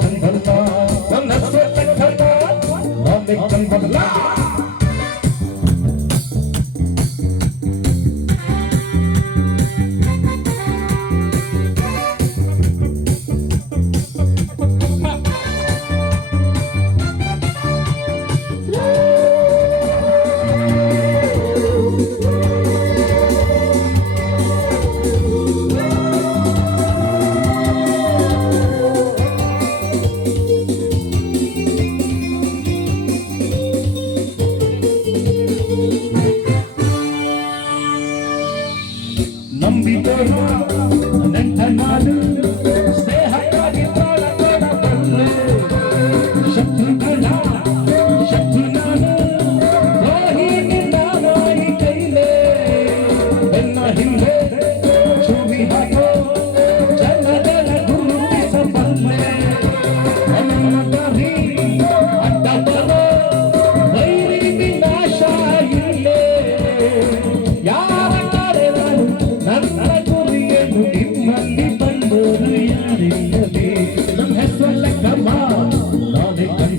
ਕੰਦਲਦਾ ਨਾ ਨਸਰ ਤੱਕ ਕਰਦਾ ਨਾ ਮੇਕੰਦਲਦਾ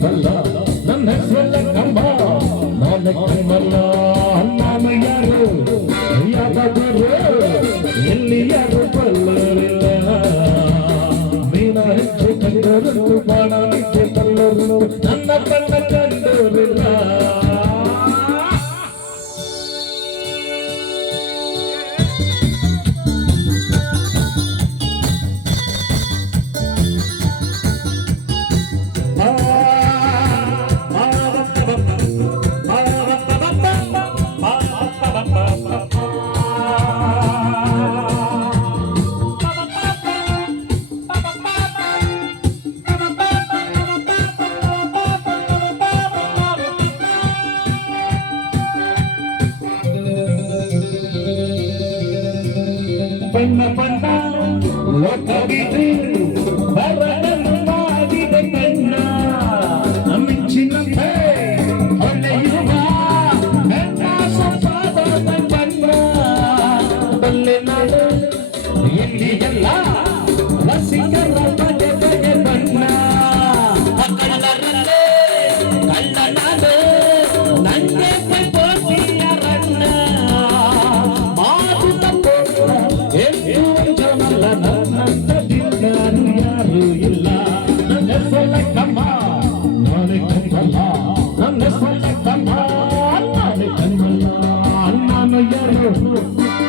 kanda, na nesvela kamba, na nekamala. ಪೆಣ್ಣ ಪಂಡ ಲೋಕವಿದು ಬರಲಾಗಿದೆ ಪೆಣ್ಣ ಮೆಚ್ಚಿನ ಎಲ್ಲಿ ಎಲ್ಲ ಲಸಿಕರ